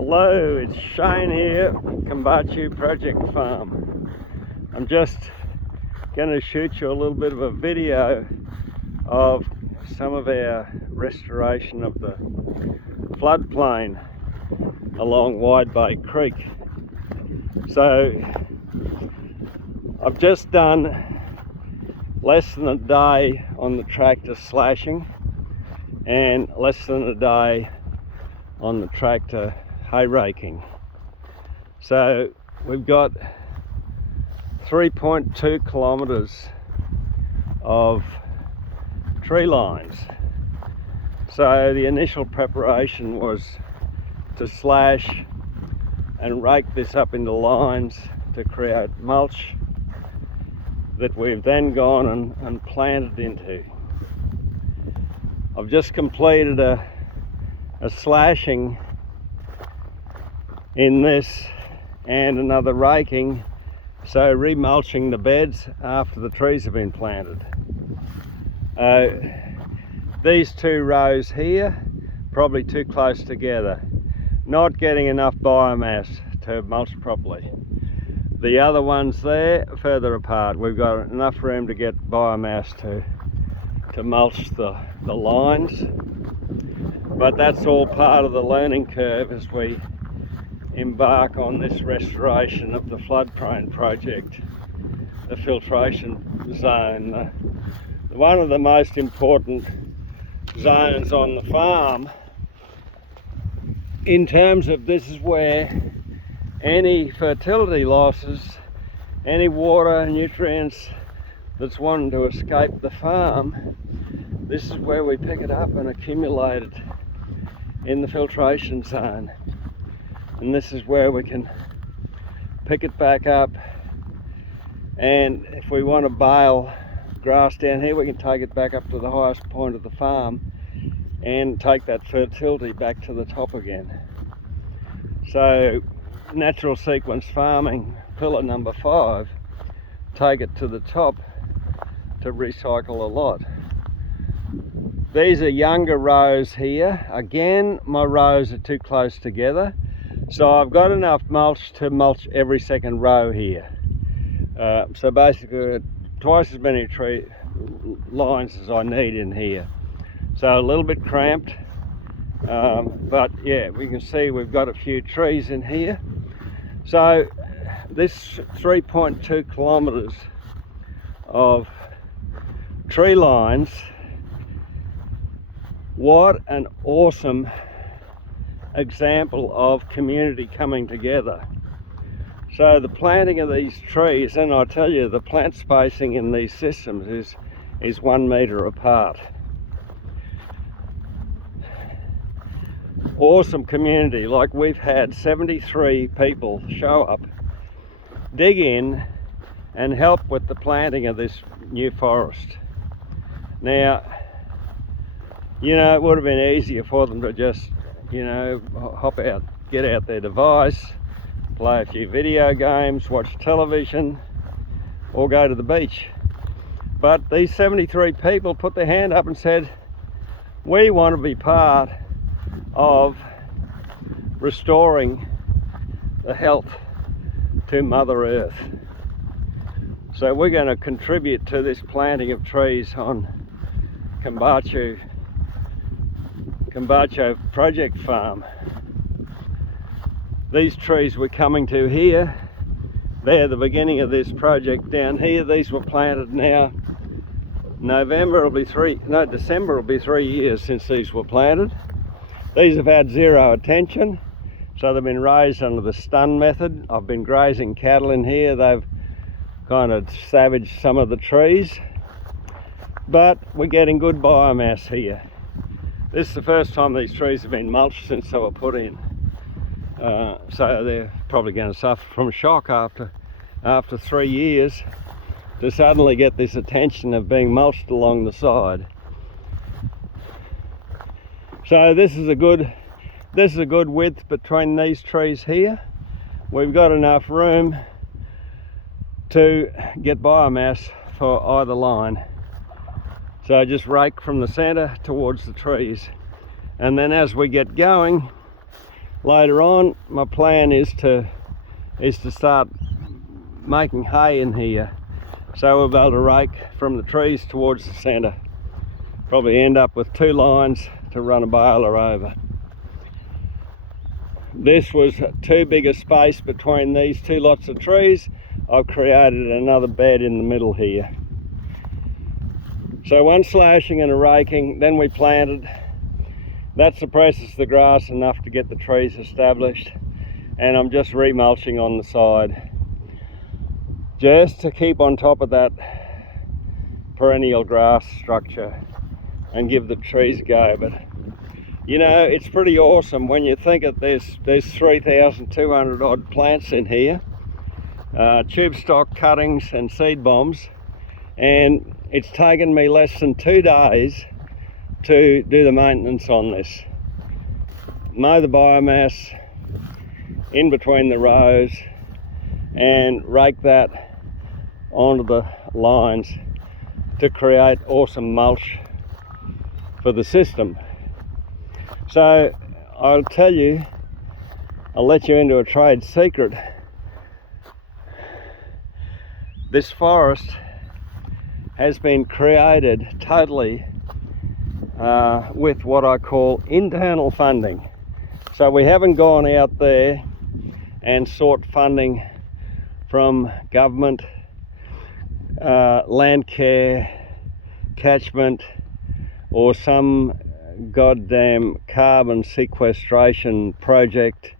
Hello, it's Shane here, Kambachu Project Farm. I'm just going to shoot you a little bit of a video of some of our restoration of the floodplain along Wide Bay Creek. So I've just done less than a day on the tractor slashing and less than a day on the tractor hay raking. So we've got 3.2 kilometers of tree lines. So the initial preparation was to slash and rake this up into lines to create mulch that we've then gone and planted into. I've just completed a slashing in this and another raking, so remulching the beds after the trees have been planted. These two rows here, probably too close together, not getting enough biomass to mulch properly. The other ones there, further apart, we've got enough room to get biomass to mulch the lines, but that's all part of the learning curve as we embark on this restoration of the floodplain project, the filtration zone. One of the most important zones on the farm in terms of this is where any fertility losses, any water, nutrients that's wanting to escape the farm, this is where we pick it up and accumulate it in the filtration zone. And this is where we can pick it back up, and if we want to bale grass down here, we can take it back up to the highest point of the farm and take that fertility back to the top again. So natural sequence farming, pillar number 5, take it to the top to recycle a lot. These are younger rows here. Again, my rows are too close together, so I've got enough mulch to mulch every second row here. So basically twice as many tree lines as I need in here. So a little bit cramped, but yeah, we can see we've got a few trees in here. So this 3.2 kilometers of tree lines, what an awesome example of community coming together. So the planting of these trees, and I tell you, the plant spacing in these systems is 1 meter apart. Awesome community. Like, we've had 73 people show up, dig in and help with the planting of this new forest. Now, you know, it would have been easier for them to just, you know, hop out, get out their device, play a few video games, watch television, or go to the beach. But these 73 people put their hand up and said, we want to be part of restoring the health to Mother Earth. So we're going to contribute to this planting of trees on Kambachu Project Farm. These trees we're coming to here, they're the beginning of this project down here. These were planted now. December will be 3 years since these were planted. These have had zero attention, so they've been raised under the stun method. I've been grazing cattle in here. They've kind of savaged some of the trees, but we're getting good biomass here. This is the first time these trees have been mulched since they were put in. So they're probably going to suffer from shock after 3 years to suddenly get this attention of being mulched along the side. So this is a good width between these trees here. We've got enough room to get biomass for either line. So just rake from the center towards the trees, and then as we get going, later on, my plan is to start making hay in here, so we'll be able to rake from the trees towards the centre. Probably end up with 2 lines to run a baler over. This was too big a space between these 2 lots of trees. I've created another bed in the middle here. So 1 slashing and a raking, then we planted. That suppresses the grass enough to get the trees established, and I'm just remulching on the side just to keep on top of that perennial grass structure and give the trees a go. But you know, it's pretty awesome when you think that there's 3,200 odd plants in here, tube stock cuttings and seed bombs, and it's taken me less than 2 days to do the maintenance on this. Mow the biomass in between the rows and rake that onto the lines to create awesome mulch for the system. So I'll let you into a trade secret. This forest has been created totally with what I call internal funding. So we haven't gone out there and sought funding from government, land care, catchment, or some goddamn carbon sequestration project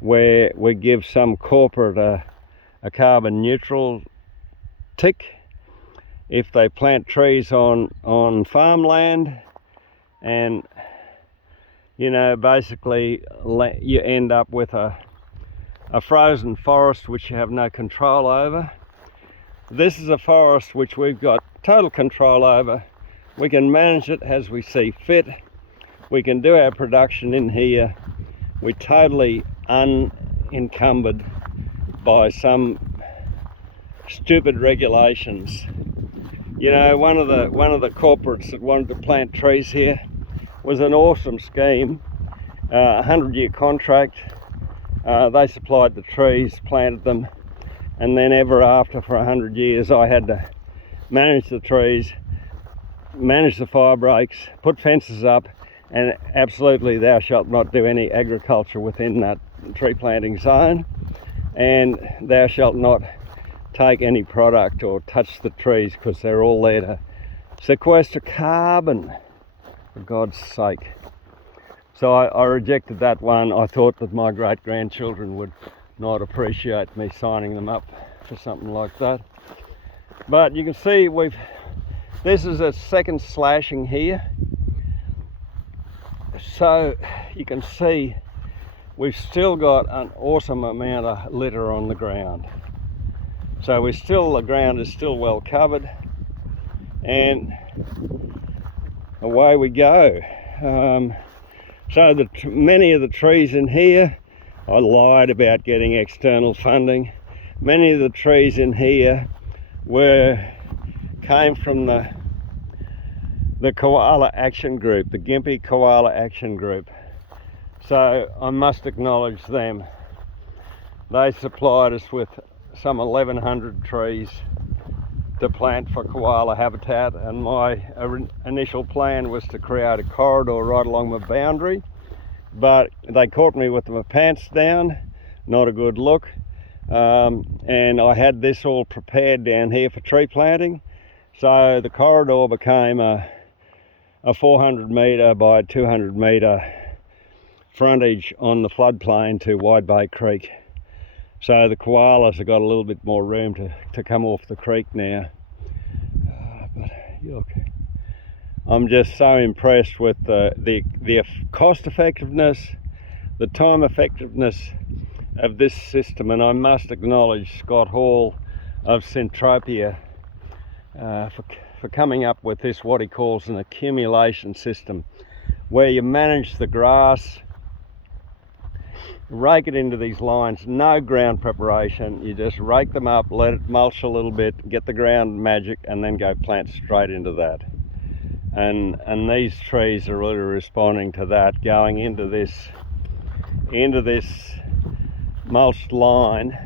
where we give some corporate a carbon neutral tick if they plant trees on farmland, and you know, basically you end up with a frozen forest which you have no control over. This is a forest which we've got total control over. We can manage it as we see fit. We can do our production in here. We're totally unencumbered by some stupid regulations. You know, one of the corporates that wanted to plant trees here was an awesome scheme, 100-year contract. They supplied the trees, planted them, and then ever after for 100 years I had to manage the trees, manage the fire breaks, put fences up, and absolutely thou shalt not do any agriculture within that tree planting zone, and thou shalt not take any product or touch the trees because they're all there to sequester carbon, for God's sake. So I rejected that one. I thought that my great-grandchildren would not appreciate me signing them up for something like that. But you can see this is a second slashing here. So you can see we've still got an awesome amount of litter on the ground. So the ground is still well covered, and away we go. So many of the trees in here, I lied about getting external funding. Many of the trees in here came from the Koala Action Group, the Gympie Koala Action Group. So I must acknowledge them. They supplied us with some 1,100 trees to plant for koala habitat, and my initial plan was to create a corridor right along my boundary, but they caught me with my pants down. Not a good look. And I had this all prepared down here for tree planting, so the corridor became a 400 metre by 200 metre frontage on the floodplain to Wide Bay Creek. So the koalas have got a little bit more room to come off the creek now. But look, I'm just so impressed with the cost effectiveness, the time effectiveness of this system, and I must acknowledge Scott Hall of Centropia for coming up with this, what he calls an accumulation system, where you manage the grass, rake it into these lines, no ground preparation. You just rake them up, let it mulch a little bit, get the ground magic, and then go plant straight into that. And these trees are really responding to that, going into this into this mulched line.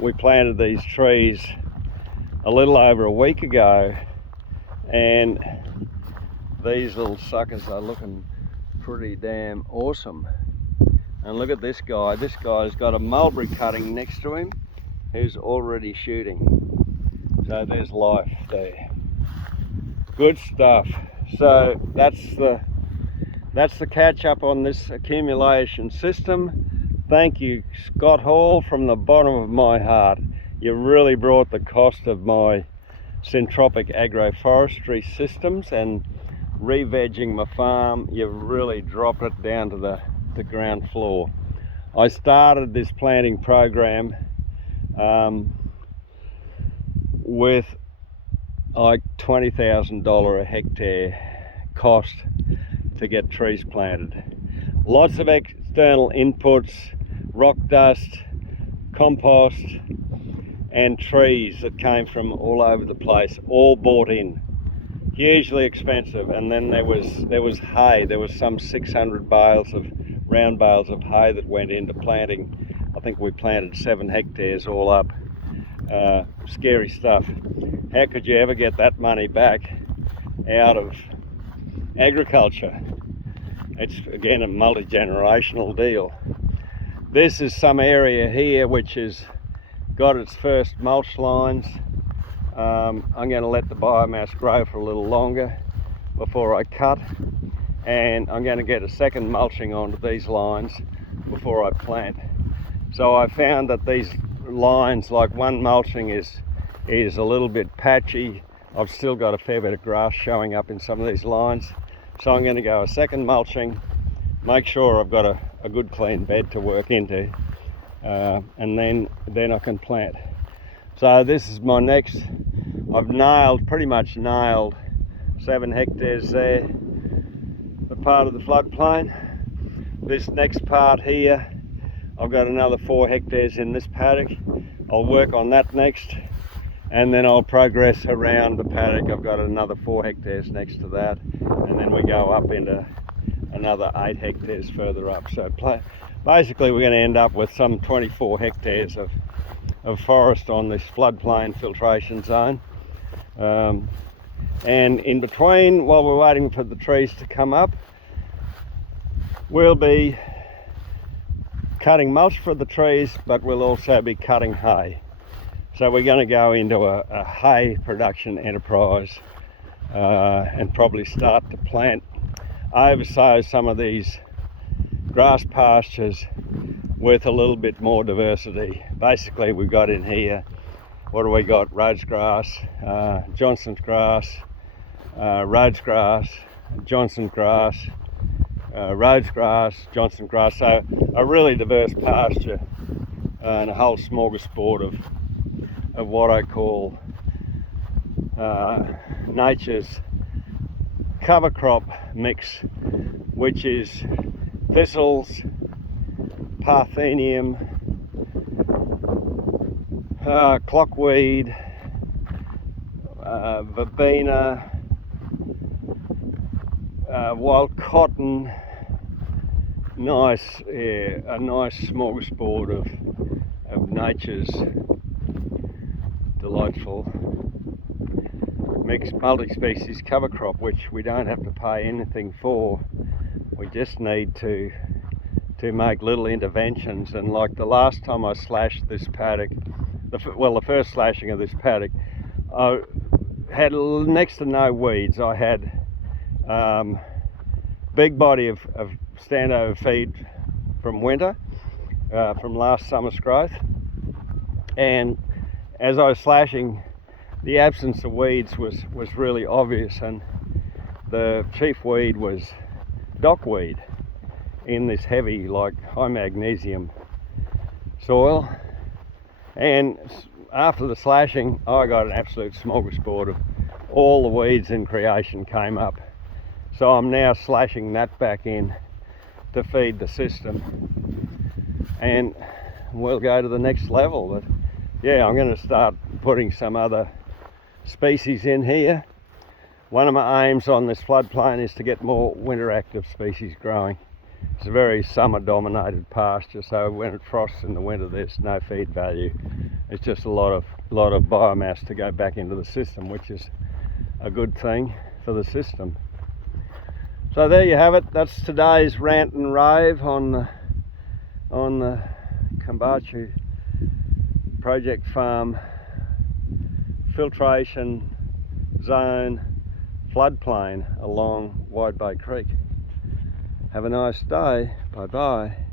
We planted these trees a little over a week ago, and these little suckers are looking pretty damn awesome. And look at this guy. This guy's got a mulberry cutting next to him who's already shooting. So there's life there. Good stuff. So that's the catch up on this accumulation system. Thank you, Scott Hall, from the bottom of my heart. You really brought the cost of my syntropic agroforestry systems and re-vegging my farm, you've really dropped it down to the ground floor. I started this planting program with like $20,000 a hectare cost to get trees planted. Lots of external inputs, rock dust, compost, and trees that came from all over the place, all bought in. Hugely expensive. And then there was hay. There was some 600 round bales of hay that went into planting. I think we planted 7 hectares all up. Scary stuff. How could you ever get that money back out of agriculture? It's again a multi-generational deal. This is some area here which has got its first mulch lines. I'm going to let the biomass grow for a little longer before I cut, and I'm going to get a second mulching onto these lines before I plant. So I found that these lines, like one mulching is a little bit patchy. I've still got a fair bit of grass showing up in some of these lines, so I'm going to go a second mulching, make sure I've got a good clean bed to work into, and then I can plant. So this is my next, I've pretty much nailed 7 hectares there, the part of the floodplain. This next part here, I've got another 4 hectares in this paddock. I'll work on that next, and then I'll progress around the paddock. I've got another 4 hectares next to that, and then we go up into another 8 hectares further up. So basically we're going to end up with some 24 hectares of forest on this floodplain filtration zone. And in between, while we're waiting for the trees to come up, we'll be cutting mulch for the trees, but we'll also be cutting hay. So we're going to go into a hay production enterprise and probably start to plant, oversow some of these grass pastures with a little bit more diversity. Basically we've got in here, what do we got? Rhodes grass, Johnson's grass, Rhodes grass, Johnson's grass, Rhodes grass, Johnson's grass. So a really diverse pasture and a whole smorgasbord of what I call nature's cover crop mix, which is thistles, parthenium, clockweed, verbena, wild cotton. A nice smorgasbord of nature's delightful mixed multi-species cover crop, which we don't have to pay anything for. We just need to make little interventions. And like the last time I slashed this paddock, the first slashing of this paddock, I had next to no weeds. I had big body of standover feed from winter, from last summer's growth, and as I was slashing, the absence of weeds was really obvious, and the chief weed was dockweed in this heavy, like high magnesium soil. And after the slashing, I got an absolute smorgasbord of all the weeds in creation came up. So I'm now slashing that back in to feed the system, and we'll go to the next level. But yeah, I'm going to start putting some other species in here. One of my aims on this floodplain is to get more winter active species growing. It's a very summer dominated pasture, so when it frosts in the winter there's no feed value. It's just a lot of biomass to go back into the system, which is a good thing for the system. So there you have it. That's today's rant and rave on the Kambachu project farm filtration zone floodplain along Wide Bay Creek. Have a nice day. Bye bye.